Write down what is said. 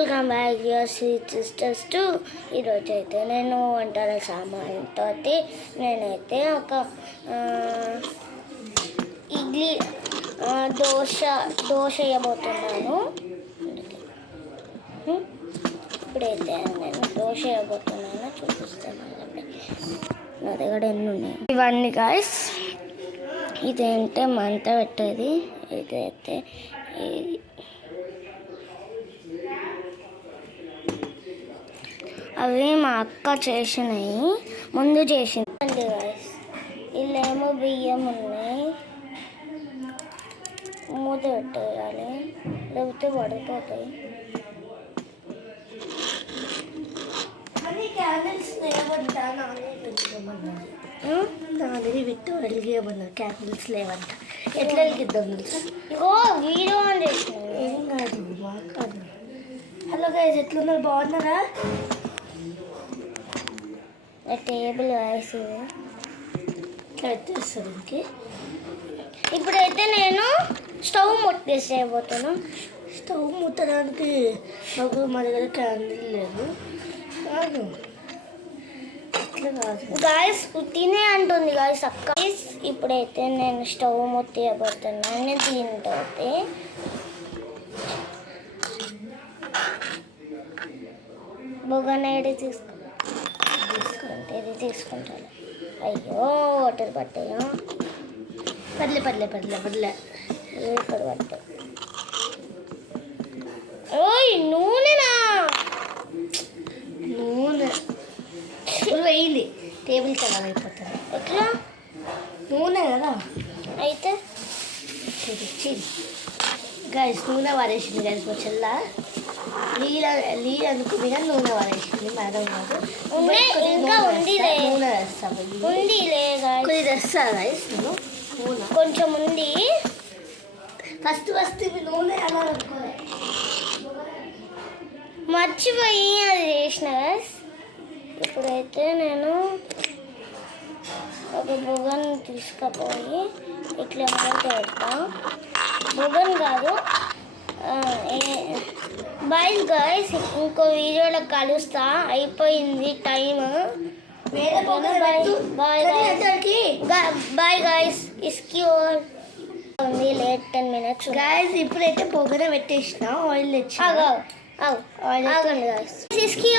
Welcome back your sweet sisters to. ఈరోజు అయితే నేను వంటల సామాన్తో నేనైతే ఒక ఇడ్లీ దోశ వేయబోతున్నాను. ఇప్పుడైతే నేను దోశ వేయబోతున్నాను, చూపిస్తాను. నా దగ్గర ఎన్ని ఉన్నాయి ఇవన్నీ గాయస్. ఇదేంటే మంట పెట్టేది. ఇదైతే అవి మా అక్క చేసినాయి, ముందు చేసింది గాయస్. ఇల్లేమో బియ్యం ఉన్నాయి, మూత పెట్టేయాలి లేకపోతే పడిపోతాయి. క్యాండిల్స్ లేవంట, నాది విట్టు వెలిగేయమన్నా. క్యాండిల్స్ లేవంట, ఎట్లా వెలిగిద్దాం తెలుసా? ఇగో వీడియో ఆన్ చేసిన. ఏం కాదు, మాకు కాదు. హలో గైస్, ఎట్లున్నారు? బాగున్నారా? టేబుల్ గాయస్ ఇట్లా పెట్టేస్తారు. ఇంకే ఇప్పుడైతే నేను స్టవ్ ముట్టేసేయబోతున్నాను. స్టవ్ ముట్టడానికి మాకు మా దగ్గర క్యాండిల్ లేదు. కాదు, ఇట్లా కాదు గాయస్, తినే అంటుంది గాయస్ అక్క. ఇప్పుడైతే నేను స్టవ్ ముట్టేయబోతున్నాను. దీంతో బొగనేడి తీసుకుంటే ఇది తీసుకుంటాను. అయ్యో వాటర్ పట్టాయా? పర్లే పర్లే పర్లే పర్లే ఇక్కడ పట్టాయి. ఓయ్ నూనెనా? నూనె ఇప్పుడు వేయింది, టేబుల్ ఖరాబ్ అయిపోతుంది. ఎట్లా? నూనె కదా అయితే గైస్ నూనె వారేసింది గైస్. మా చెల్ల నీళ్ళు అనుకుంది కానీ నూనె వారేసింది. మేడం కాదు, ఇంకా ఉందిలే, నూనె వేస్తాము. ఉందిలే కొద్ది తెస్తా గైస్ నేను నూనె. కొంచెం ఉంది. ఫస్ట్ నూనె అలా అనుకోలే, మర్చిపోయి అది చేసిన గైస్. ఇప్పుడైతే నేను ఒక బొగన్ తీసుకుపోయి ఇట్లా మొదలు పెడతా. బొగన్ కాదు. బాయ్ గైస్, ఇంకో వీడియోలో కలుస్తా. అయిపోయింది టైమ్. బాయ్ గైస్, ఇస్కి ఉంది లేట్ 10 minutes గైస్. ఇప్పుడైతే పొగన పెట్టేసిన ఆయిల్ తెచ్చి ఆగండి గైస్. ఇస్కి